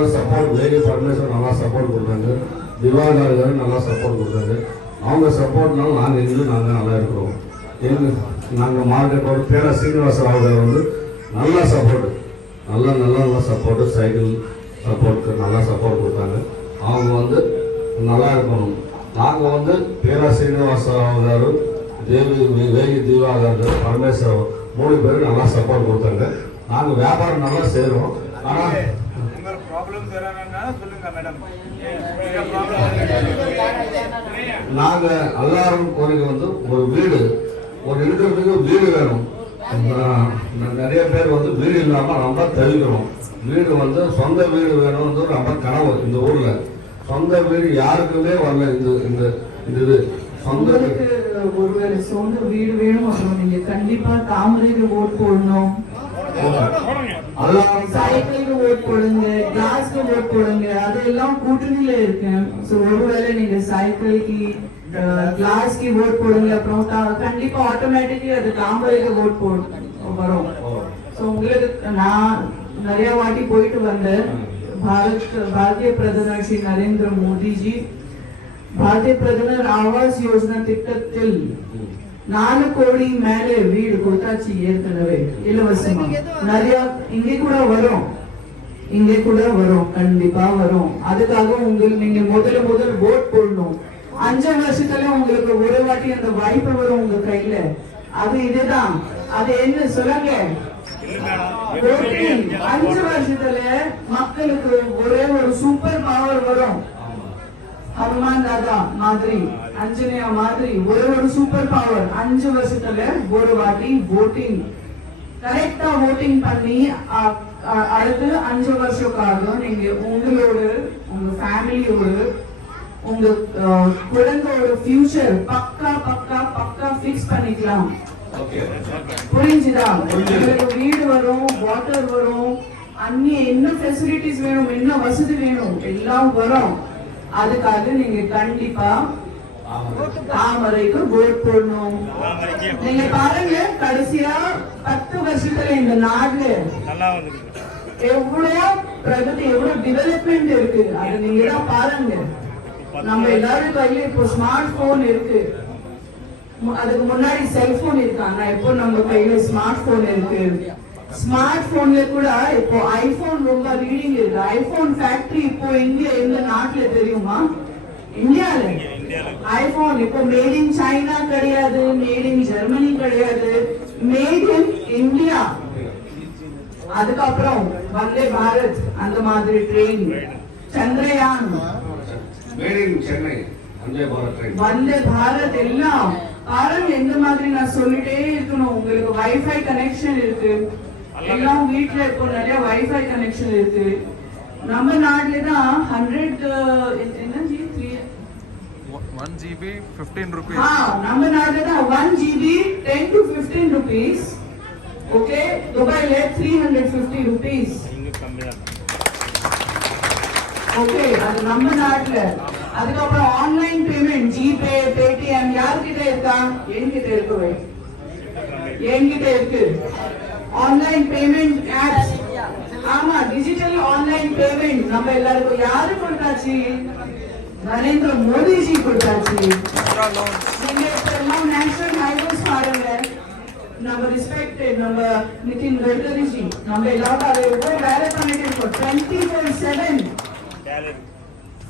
எல்லாரும் support vary permission நல்லா support கொடுத்தாங்க, திவாகர் நல்லா சப்போர்ட் கொடுத்தாங்க. அவங்க சப்போர்ட்னால நாங்கள் இன்னும் நாங்கள் நல்லா இருக்கிறோம். நாங்கள் மார்க்கெட்டோட பேர சீனிவாச ராவ் வந்து நல்லா சப்போர்ட்டு, நல்லா சப்போர்ட்டு, சைக்கிள் சப்போர்ட்டுக்கு நல்லா சப்போர்ட் கொடுத்தாங்க. அவங்க வந்து நல்லா இருக்கணும். நாங்கள் வந்து பேரா சீனிவாச ராவ் காரு, வேகி திவாகர், பரமேஸ்வரன் 3 பேரும் நல்லா சப்போர்ட் கொடுத்தாங்க. நாங்கள் வியாபாரம் நல்லா செய்கிறோம். ஆனால் நாங்கள் எல்லாரும் கோரிக்கை வந்து ஒரு வீடு, ஒரு இருக்கிறதுக்கு வீடு வேணும். நிறைய பேர் வந்து வீடு இல்லாமல் ரொம்ப தவிக்கிறோம். வீடு வந்து சொந்த வீடு வேணும்னு ரொம்ப கனவு. இந்த ஊரில் சொந்த வீடு யாருக்குமே வரல. இந்த இது ஒருவேளை சொந்த வீடு வேணும், அப்புறம் நீங்க கண்டிப்பா தாமரைக்கு ஓட் போடணும், சைக்கிளுக்கு ஓட் போடுங்க, கிளாஸ்க்கு ஓட் போடுங்க. அதெல்லாம் கூட்டணியில இருக்கு. ஒருவேளை நீங்க சைக்கிளுக்கு கிளாஸ்க்கு ஓட் போடுங்க, அப்புறம் கண்டிப்பா ஆட்டோமேட்டிக்கலி அது தாமரைக்கு ஓட் வரும். உங்களுக்கு நான் நிறைய வாட்டி போயிட்டு வந்தேன். भारतीय प्रधान श्री नरेंद्र मोदी जी भारतीय प्रधान आवास योजना திட்டத்தில் 4 கோடி மேலே வீடு கொடுத்தாச்சு ஏற்கனவே இலவசமா. நிறைய இங்கே கூட வரும், கண்டிப்பா வரும். அதுக்காக நீங்க முதல்ல ஓட் போடணும். 5 வருஷத்துல உங்களுக்கு ஒரு வாட்டி அந்த வாய்ப்பு வரும் உங்க கையில. அது இதுதான். அது என்ன சொல்லுங்க, 5 வருஷத்துல மக்களுக்கு ஒரே ஒரு சூப்பர் பவர் வரும். ஹனுமான் தாதா மாதிரி, அஞ்சனையா மாதிரி ஒரே ஒரு சூப்பர் பவர். 5 வருஷத்துல ஒரு வாட்டி ஓட்டிங் கரெக்டா ஓட்டிங் பண்ணி அடுத்து 5 வருஷத்துக்காக நீங்க உங்களோட, உங்க ஃபேமிலியோட, உங்க குழந்தையோட ஃபியூச்சர் பக்கா ஃபிக்ஸ் பண்ணிக்கலாம். புரிஞ்சுதா? உங்களுக்கு வீடு வரும், வாட்டர் வரும், அந்நிய என்ன ஃபெசிலிட்டிஸ் வேணும், என்ன வசதி வேணும், எல்லாம் வரும். அதுக்காக நீங்க கண்டிப்பா தாமரைக்கு ஓட் போடணும். நீங்க பாருங்க, கடைசியா 10 வருஷத்துல இந்த நாடுல எவ்வளவு பிரகதி, எவ்வளவு டெவலப்மெண்ட் இருக்கு. அது நீங்க தான் பாருங்க. நம்ம எல்லாரும் கையில இப்போ ஸ்மார்ட் போன் இருக்கு. அதுக்கு முன்னாடி செல்போன் இருக்காங்க, இப்போ நம்ம கையில ஸ்மார்ட் போன் இருக்கு. ஸ்மார்ட் போன்ல கூட இப்போ ஐபோன் ரொம்ப ரீடிங் இருக்கு. ஐபோன் ஃபேக்டரி இப்போ எந்த நாட்டுல தெரியுமா? இந்தியால. ஐபோன் இப்போ மேட் இன் சைனா கிடையாது, மேட் இன் ஜெர்மனி கிடையாது, மேட் இன் இந்தியா. அதுக்கப்புறம் வந்தே பாரத் அந்த மாதிரி ட்ரெயின், சந்திரயான், வந்தே பாரத் எல்லாம் பாருங்க. எந்த மாதிரி நான் சொல்லிட்டே இருக்கணும். உங்களுக்கு வைஃபை கனெக்ஷன் இருக்கு, எல்லாம் வீட்டுல இப்போ நிறைய வைஃபை கனெக்ஷன் இருக்கு. நம்ம நாட்டுல தான் 1 GB 15 rupees. நம்ம நாட்டுல தான் 1 GB 10 to 15 rupees. ஓகே, துபாயில 350 rupees. ஓகே, அது நம்ம நாட்டுல. அதுக்கப்புறம் ஆன்லைன் பேமெண்ட், ஜிபே, பேடிஎம் யார்கிட்ட இருக்கா? என்கிட்ட இருக்கு. என்கிட்ட இருக்கு ஆன்லைன் பேமெண்ட் ஆப்ஸ். ஆமா, டிஜிட்டல் ஆன்லைன் பேமெண்ட் நம்ம எல்லாருக்கும் யாரு கொடுத்தாச்சு? நரேந்திர மோடி ஜி கொடுத்தாச்சு. நீங்க இப்ப எல்லாம் நேஷனல் ஹைவேஸ் பாருங்க. நம்ம ரெஸ்பெக்டட் நம்ம நிதின் கட்கரி ஜி, நம்ம எல்லாரும் அதை எவ்வளவு வேலை பண்ணிட்டு இருக்கோம். 24/7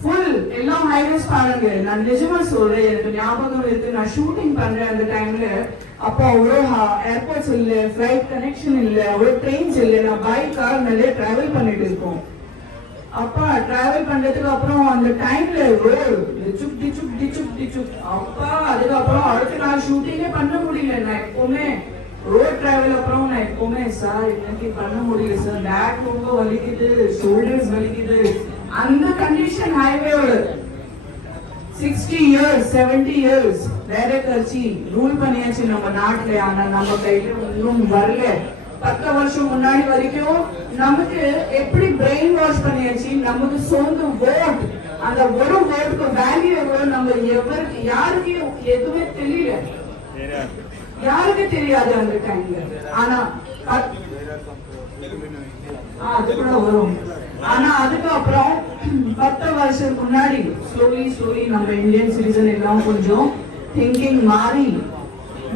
ஃபுல் எல்லாம் ஹைவேஸ் பாருங்க. நான் நிஜமா சொல்றேன், எனக்கு ஞாபகம் இருக்கு. நான் ஷூட்டிங் பண்றேன் அந்த டைம்ல. அப்போ அவ்வளோ ஏர்போர்ட்ஸ் இல்ல, ஃபிளைட் கனெக்ஷன் இல்ல, அவ்வளோ ட்ரெயின்ஸ் இல்ல. நான் பைக் கார் நிறைய டிராவல் பண்ணிட்டு இருக்கோம். அப்பா டிராவல் பண்றதுக்கு அப்புறம் அந்த டைம்ல அப்பா அதுக்கப்புறம் அடுத்த நாள் ஷூட்டிங்கே பண்ண முடியல. நான் எப்பவுமே ரோட் டிராவல் அப்புறம் நான் எப்பவுமே சார் இன்னைக்கு பண்ண முடியல சார், பேக் ரொம்ப வலிக்குது, ஷோல்டர்ஸ் வலிக்குது. அந்த கண்டிஷன் ஹைவேயோட 60 years 70 years வேற கட்சி ரூல் பண்ணியாச்சு நம்ம நாட்டுல. ஆனா நம்ம கையில இன்னும் வரல. 10 வருஷம் முன்னாடி வரைக்கும் நமக்கு எப்படி பிரெயின் வாஷ் பண்ணியாச்சு. நமக்கு சொந்த ஓட், அந்த ஒரு ஓட்டுக்கு வேல்யூ எவ்வளவு நம்ம யாருக்கு எதுவுமே தெரியல, யாருக்கு தெரியாது அந்த டைம்ல. ஆனா அது கூட வரும். ஆனா அதுக்கப்புறம் 10 வருஷத்துக்கு முன்னாடி ஸ்லோலி நம்ம இந்தியன் சிட்டிசன் எல்லாம் கொஞ்சம் திங்கிங் மாறி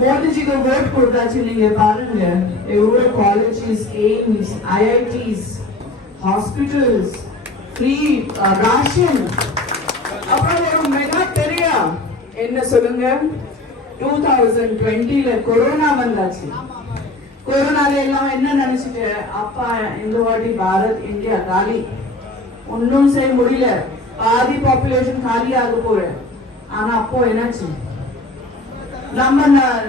மோடிஜிக்கு ஓட் கொடுத்தாச்சு. நீங்க பாருங்க எவ்வளவு colleges, AIIMS, IITs, hospitals, free ration. அப்புறம் ஒரு மெகா பெரிய என்ன சொல்லுங்க 2020ல கொரோனா வந்தாச்சு. கொரோனால எல்லாம் என்ன நினைச்சிட்டு அப்பா இந்த வாட்டி பாரத் இந்தியா காலி, ஒன்னும் செய்ய முடியல, பாதி பாப்புலேஷன் காலி ஆக போற. ஆனா அப்போ என்னாச்சு,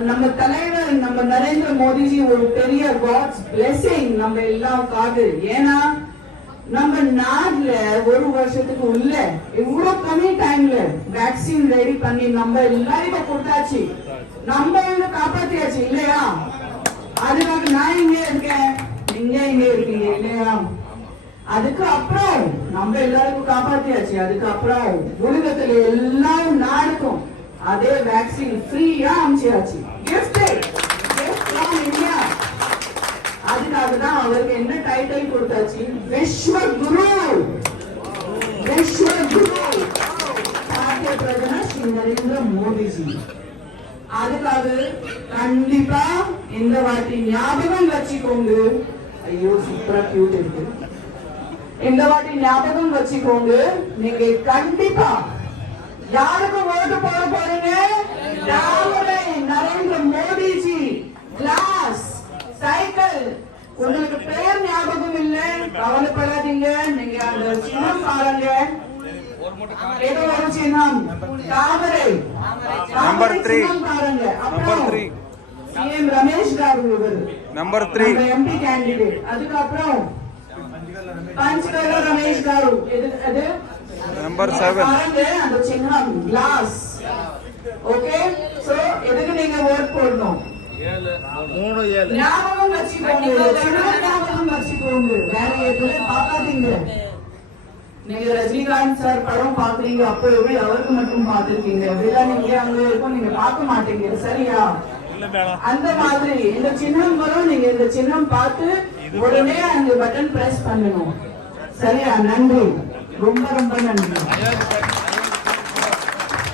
நம்ம தலைவர் நம்ம நரேந்திர மோடிஜி ஒரு பெரிய காட்ஸ் பிளெஸிங் நம்ம எல்லாருக்காக. ஏன்னா நம்ம நாட்டுல ஒரு வருஷத்துக்கு உள்ள இவ்வளவு கம்மி டைம்ல வேக்சின் ரெடி பண்ணி நம்ம எல்லாருக்கும் கொடுத்தாச்சு, நம்ம காப்பாத்தியாச்சு இல்லையா? அதுக்காக நான் இங்கே இருக்கேன், நீங்க இங்கே இருக்கீங்க இல்லையா? அதுக்கு அப்புறம் நம்ம எல்லாருக்கும் காப்பாத்தியாச்சு. அதுக்கப்புறம் உலகத்துல எல்லா நாடுக்கும் அதே வேக்சின் ஃப்ரீயா அனுப்பிச்சாச்சு. இந்தியா. அதுக்காக தான் அவருக்கு என்ன டைட்டில் கொடுத்தாச்சு, விஸ்வ குரு. விஸ்வ குரு பாரதிய பிரதமர் ஸ்ரீ நரேந்திர மோடிஜி. அதுக்காக கண்டிப்பா இந்த வாட்டி ஞாபகம் வச்சுக்கோங்க. ஐயோ சூப்பரா கியூட் இருக்கு. இந்த வாட்டி ஞாபகம் வச்சுக்கோங்க, நீங்க கண்டிப்பா யாருக்கு ஓட்டு போட போறீங்க? நரேந்திர மோடிஜி. கிளாஸ், சைக்கிள், உங்களுக்கு பேர் ஞாபகம் இல்ல, கவலைப்படாதீங்க. நீங்க அந்த சின்னம் பாருங்க, ஏதோ ஒரு சின்னம் தாமரை. நம்பர் 3 பாருங்க. Number 3 CM Ramesh car number 3 MP candidate. அதுக்கப்புறம் பஞ்சகல ரமேஷ் காரு. அது நம்பர் 7 பாருங்க அந்த சின்னம் கிளாஸ். ஓகே, சோ எதுக்கு நீங்க ஓட் போடணும்? 3-7 ஞாபகம் வச்சுக்கோங்க, ஞாபகம் வச்சுக்கோங்க, வேற எதுவும் பார்க்காதீங்க. நீங்க ரஜினிகாந்த் சார் படம் பாக்குறீங்க, அப்போ எப்படி அவருக்கு மட்டும் பாத்துருக்கீங்க, அப்படிலாம் நீங்க அங்க இருக்கும் நீங்க பார்க்க மாட்டீங்க, சரியா? அந்த மாதிரி இந்த சின்னம் வரும், நீங்க இந்த சின்னம் பார்த்து உடனே அந்த பட்டன் பிரஸ் பண்ணணும், சரியா? நன்றி, ரொம்ப ரொம்ப நன்றி.